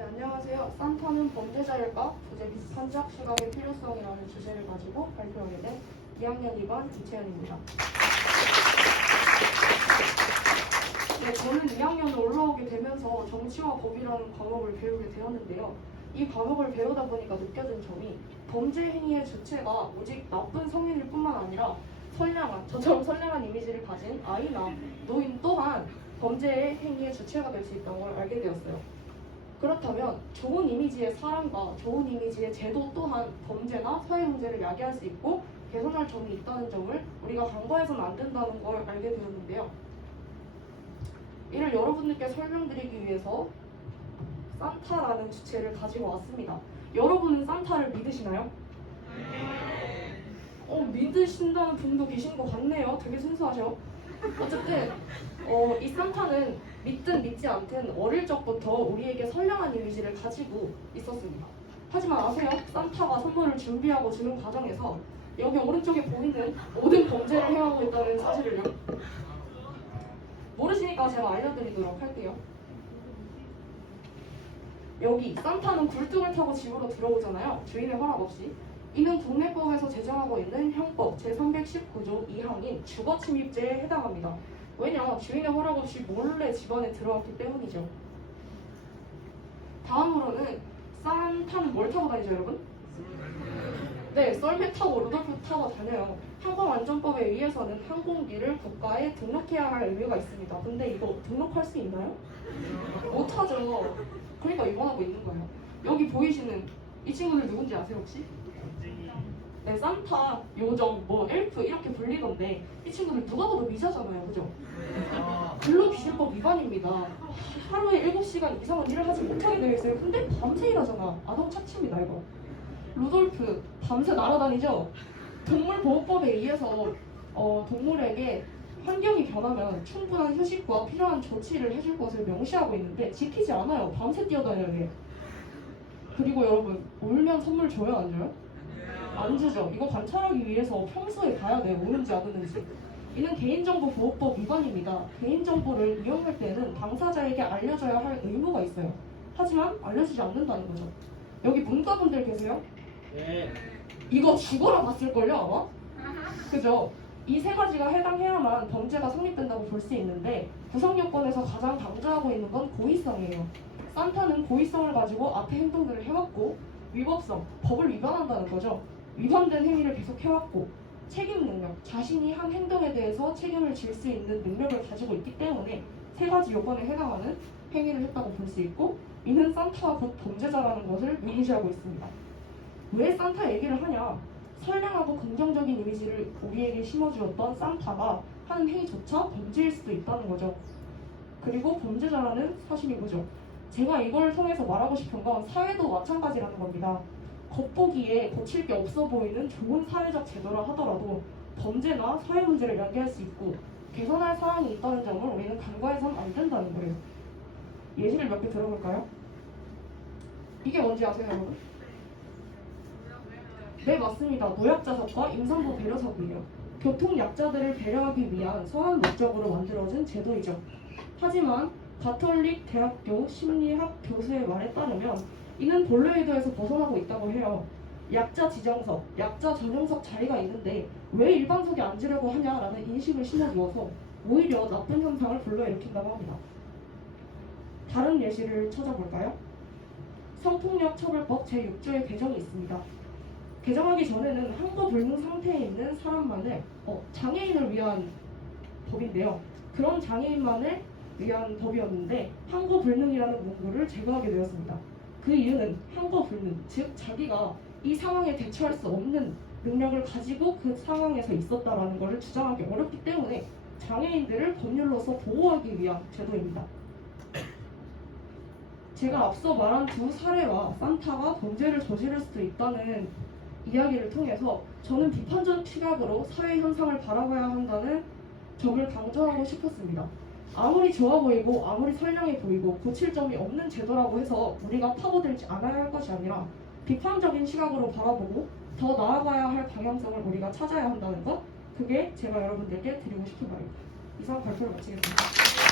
네, 안녕하세요. 산타는 범죄자일까? 부재 비판적 시각의 필요성이라는 주제를 가지고 발표하게 된 2학년 2반 이채연입니다. 네, 저는 2학년에 올라오게 되면서 정치와 법이라는 과목을 배우게 되었는데요. 이 과목을 배우다 보니까 느껴진 점이 범죄 행위의 주체가 오직 나쁜 성인일 뿐만 아니라 저처럼 선량한 이미지를 가진 아이나 노인 또한 범죄의 행위의 주체가 될 수 있다는 걸 알게 되었어요. 그렇다면 좋은 이미지의 사람과 좋은 이미지의 제도 또한 범죄나 사회 문제를 야기할 수 있고 개선할 점이 있다는 점을 우리가 간과해서는 안 된다는 걸 알게 되었는데요. 이를 여러분들께 설명드리기 위해서 산타라는 주체를 가지고 왔습니다. 여러분은 산타를 믿으시나요? 믿으신다는 분도 계신 것 같네요. 되게 순수하셔. 어쨌든 이 산타는 믿든 믿지 않든 어릴 적부터 우리에게 선량한 이미지를 가지고 있었습니다. 하지만 아세요? 산타가 선물을 준비하고 주는 과정에서 여기 오른쪽에 보이는 모든 범죄를 행하고 있다는 사실을요. 모르시니까 제가 알려드리도록 할게요. 여기 산타는 굴뚝을 타고 집으로 들어오잖아요. 주인의 허락 없이. 이는 국내법에서 제정하고 있는 형법 제319조 2항인 주거침입죄에 해당합니다. 왜냐? 주인의 허락 없이 몰래 집안에 들어왔기 때문이죠. 다음으로는 산타는 뭘 타고 다니죠, 여러분? 네, 썰매 타고 루돌프 타고 다녀요. 항공안전법에 의해서는 항공기를 국가에 등록해야 할 의무가 있습니다. 근데 이거 등록할 수 있나요? 못하죠. 그러니까 위반하고 있는 거예요. 여기 보이시는 이 친구들 누군지 아세요, 혹시? 네, 산타, 요정, 엘프 이렇게 불리던데 이 친구들 누가 봐도 미자잖아요, 그죠? 근로기준법 위반입니다. 하루에 7시간 이상은 일을 하지 못하게 되어 있어요. 근데 밤새 일하잖아. 아동 착취입니다, 이거. 루돌프, 밤새 날아다니죠? 동물보호법에 의해서 동물에게 환경이 변하면 충분한 휴식과 필요한 조치를 해줄 것을 명시하고 있는데 지키지 않아요. 밤새 뛰어다녀야 돼. 그리고 여러분, 울면 선물 줘요, 안 줘요? 안 주죠. 이거 관찰하기 위해서 평소에 봐야 돼요. 오는지 안 오는지. 이는 개인정보보호법 위반입니다. 개인정보를 이용할 때는 당사자에게 알려줘야 할 의무가 있어요. 하지만 알려주지 않는다는 거죠. 여기 문과분들 계세요? 네. 이거 죽어라 봤을걸요, 아마? 그죠? 이 세 가지가 해당해야만 범죄가 성립된다고 볼 수 있는데 구성 요건에서 가장 강조하고 있는 건 고의성이에요. 산타는 고의성을 가지고 앞에 행동들을 해왔고 위법성, 법을 위반한다는 거죠. 위반된 행위를 계속 해왔고 책임 능력, 자신이 한 행동에 대해서 책임을 질 수 있는 능력을 가지고 있기 때문에 세 가지 요건에 해당하는 행위를 했다고 볼 수 있고 이는 산타가 곧 범죄자라는 것을 의미하고 있습니다. 왜 산타 얘기를 하냐? 선량하고 긍정적인 이미지를 우리에게 심어주었던 산타가 하는 행위조차 범죄일 수도 있다는 거죠. 그리고 범죄자라는 사실이 뭐죠? 제가 이걸 통해서 말하고 싶은 건 사회도 마찬가지라는 겁니다. 겉보기에 고칠 게 없어 보이는 좋은 사회적 제도라 하더라도 범죄나 사회 문제를 야기할 수 있고 개선할 사항이 있다는 점을 우리는 간과해서는 안 된다는 거예요. 예시를 몇 개 들어볼까요? 이게 뭔지 아세요, 여러분? 네, 맞습니다. 노약자석과 임산부 배려석이에요. 교통약자들을 배려하기 위한 선한 목적으로 만들어진 제도이죠. 하지만 가톨릭 대학교 심리학 교수의 말에 따르면 이는 본래 의도에서 벗어나고 있다고 해요. 약자 지정석, 약자 전용석 자리가 있는데 왜 일반석에 앉으려고 하냐라는 인식을 심어주어서 오히려 나쁜 현상을 불러일으킨다고 합니다. 다른 예시를 찾아볼까요? 성폭력 처벌법 제6조의 개정이 있습니다. 개정하기 전에는 항거불능 상태에 있는 사람만을 장애인을 위한 법인데요. 그런 장애인만을 위한 법이었는데 항거불능이라는 문구를 제거하게 되었습니다. 그 이유는 항거불능, 즉 자기가 이 상황에 대처할 수 없는 능력을 가지고 그 상황에서 있었다라는 것을 주장하기 어렵기 때문에 장애인들을 법률로서 보호하기 위한 제도입니다. 제가 앞서 말한 두 사례와 산타가 범죄를 저지를 수도 있다는 이야기를 통해서 저는 비판적 시각으로 사회 현상을 바라봐야 한다는 점을 강조하고 싶었습니다. 아무리 좋아 보이고 아무리 선량해 보이고 고칠 점이 없는 제도라고 해서 우리가 파고들지 않아야 할 것이 아니라 비판적인 시각으로 바라보고 더 나아가야 할 방향성을 우리가 찾아야 한다는 것, 그게 제가 여러분들께 드리고 싶은 말입니다. 이상 발표를 마치겠습니다.